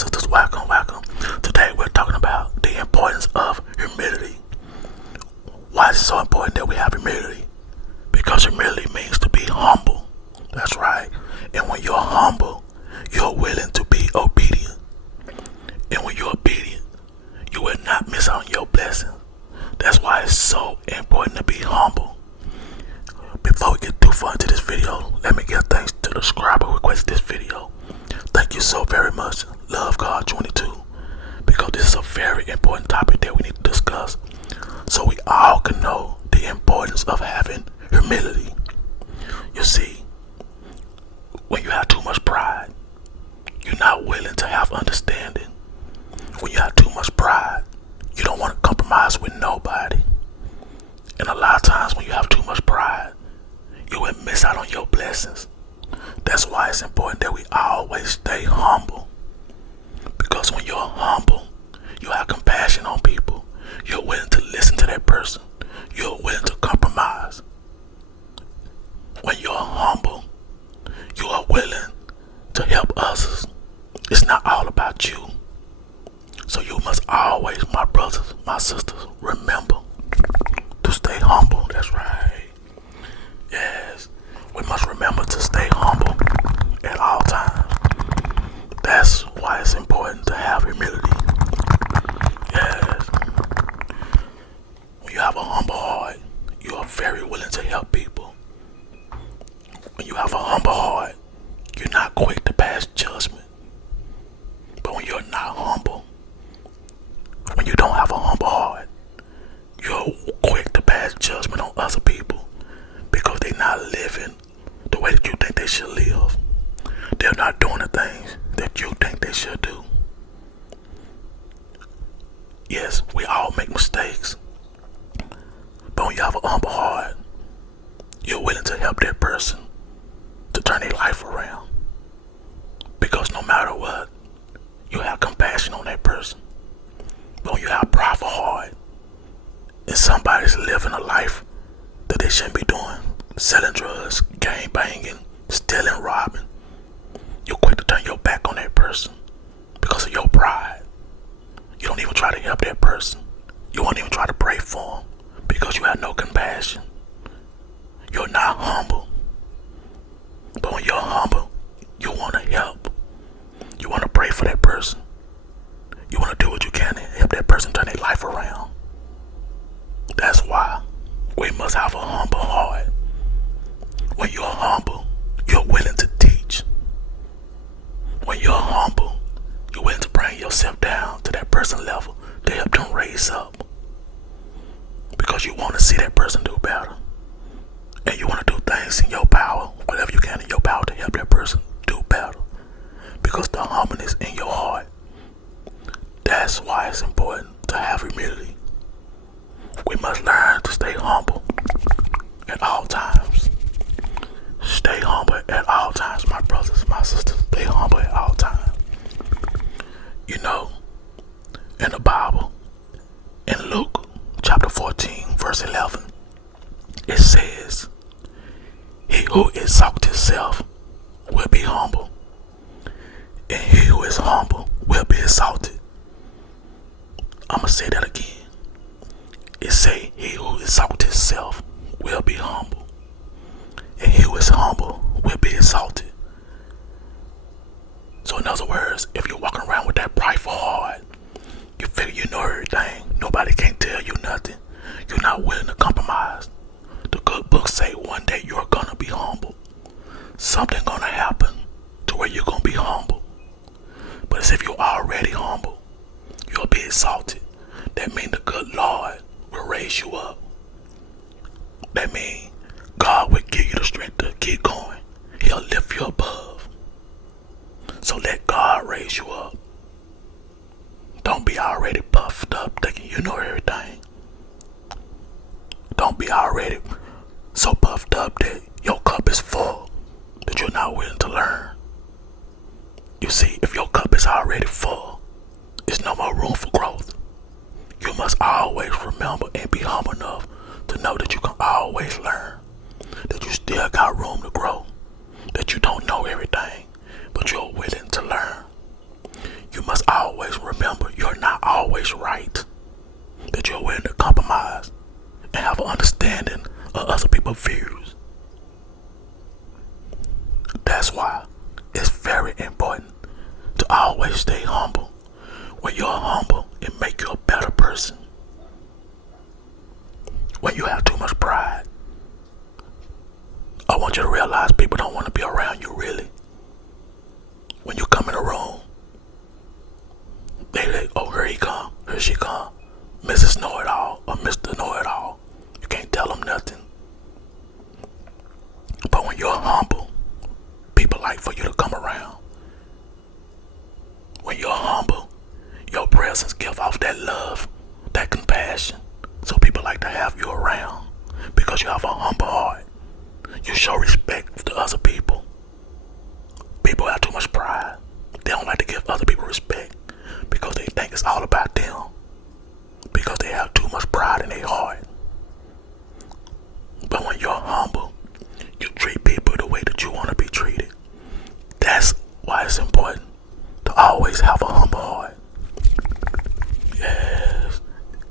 sisters, welcome. Today we're talking about the importance of humility. Why is it so important that we have humility? Because humility means to be humble. That's right. And when you're humble, you're willing to be obedient. And when you're obedient, you will not miss out on your blessings. That's why it's so important to be humble. Before we get too far into this video, let me give thanks to the subscriber who requested this video. Thank you so very much, Love God 22, because this is a very important topic that we need to discuss, so we all can know the importance of having humility. You see, when you have too much pride, you're not willing to have understanding. When you have too much pride, you don't want to compromise with nobody. And a lot of times when you have too much pride, you will miss out on your blessings. That's why it's important that we always stay humble. Because when you're humble, you have compassion on people. You're willing to listen to that person. You're willing to compromise. When you're humble, you are willing to help others. It's not all about you. So you must always, my brothers, my sisters, remember to stay humble. That's right. Yes, we must remember to stay humble at all times. That's why it's important to have humility. Yes. When you have a humble heart, you are very willing to help people. When you have a humble heart, you're not quick to pass judgment. But when you're not humble, when you don't have a humble heart, you're quick to pass judgment on other people because they're not living the way that you think they should live. They're not doing the things that you think they should do. Yes, we all make mistakes. But when you have a humble heart, you're willing to help that person to turn their life around. Because no matter what, you have compassion on that person. But when you have a prideful heart and somebody's living a life that they shouldn't be doing, selling drugs, gang banging, stealing, robbing, you're quick to turn your back on that person because of your pride. You don't even try to help that person. You won't even try to pray for them because you have no compassion. You're not humble. But when you're humble, you want to help. You want to pray for that person. You want to do what you can to help that person turn their life around. That's why we must have a humble heart. When you're humble, you're willing to teach. When you're humble, you're willing to bring yourself down to that person's level to help them raise up. Because you want to see that person do better. And you want to do things in your power, whatever you can in your power to help that person do better. Because the humbleness in your heart, that's why it's important to have humility. We must learn to stay humble at all times. Stay humble at all times, my brothers, my sisters. Stay humble at all times. You know, in the Bible, in Luke chapter 14, verse 11, it says, "He who exalts himself will be humble, and he who is humble will be exalted." I'm going to say that again. It say, "He who exalts himself will be humble, and he who is humble will be exalted." So in other words, if you're walking around with that prideful heart, you figure you know everything, nobody can tell you nothing, you're not willing to compromise. The good book say one day you're going to be humble. Something going to happen to where you're going to be humble. But as if you're already humble, you'll be exalted. That means the good Lord will raise you up. That means God will give you the strength to keep going. He'll lift you above. So let God raise you up. Don't be already puffed up thinking you know everything. Don't be already so puffed up that your cup is full that you're not willing to learn. You see, if your cup is already full, there's no more room for growth. You must always remember and be humble enough to know that you can always learn, that you still got room to grow, that you don't know everything, but you're willing to learn. You must very important to always stay humble. When you're humble, it makes you a better person. When you have too much pride, I want you to realize people don't want to be around you really. When you come in a room, they like, oh, here he come, here she come, Mrs. Know-It-All or Mr. Know-It-All. You can't tell them nothing. But when you're humble, people like for you to come around. When you're humble, your presence gives off that love, that compassion. So people like to have you around because you have a humble heart. You show respect to other people. People have too much pride. They don't like to give other people respect because they think it's all about them. Because they have too much pride in their heart. But when you're humble, you treat people the way that you want to be treated. That's why it's important to always have a humble heart. Yes,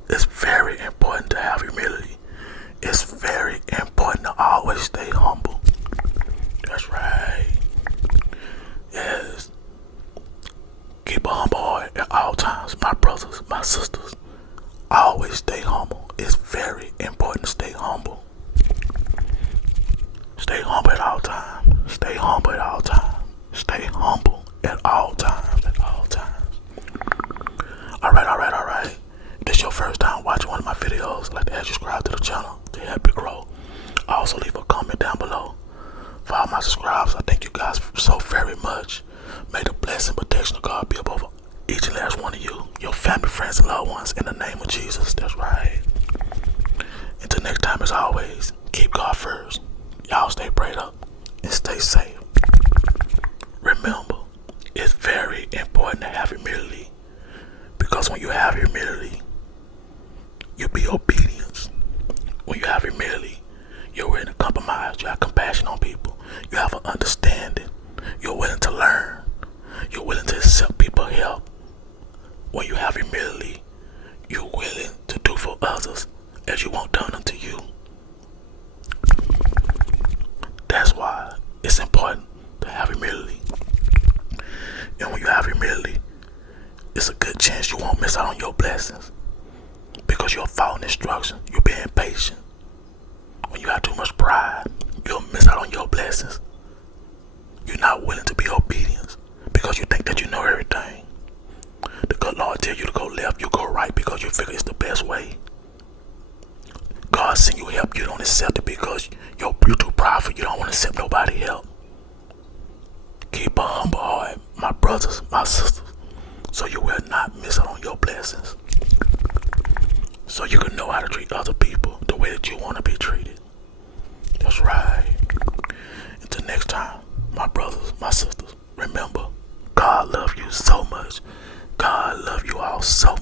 it's very important to have humility. It's very important to always stay humble. That's right. Yes. Keep a humble heart at all times. My brothers, my sisters, always stay humble. It's very important to stay humble. Stay humble at all times. Stay humble at all times. Stay humble at all times. At all times. Alright. If this is your first time watching one of my videos, I'd like to ask you to subscribe to the channel to help it grow. Also leave a comment down below. For all my subscribers, I thank you guys so very much. May the blessing and protection of God be above each and last one of you, your family, friends, and loved ones, in the name of Jesus. That's right. Until next time, as always, keep God first. Y'all stay prayed up and stay safe. Remember, it's very important to have humility, because when you have humility, you be obedience. When you have humility, you're willing to compromise. You have compassion on people. You have an understanding. You're willing to learn. You're willing to accept people's help. When you have humility, you're willing to do for others as you want done unto you. That's why it's important to have humility. And when you have humility, it's a good chance you won't miss out on your blessings, because you're following instructions. You're being patient. When you have too much pride, you'll miss out on your blessings. You're not willing to be obedient because you think that you know everything. The good Lord tell you to go left, you go right because you figure it's the best way. God send you help, you don't accept it because you're too prideful. You don't want to accept nobody help. Keep a humble heart, my brothers, my sisters, so you will not miss out on your blessings. So you can know how to treat other people the way that you want to be treated. That's right. Until next time, my brothers, my sisters, remember, God loves you so much. God loves you all so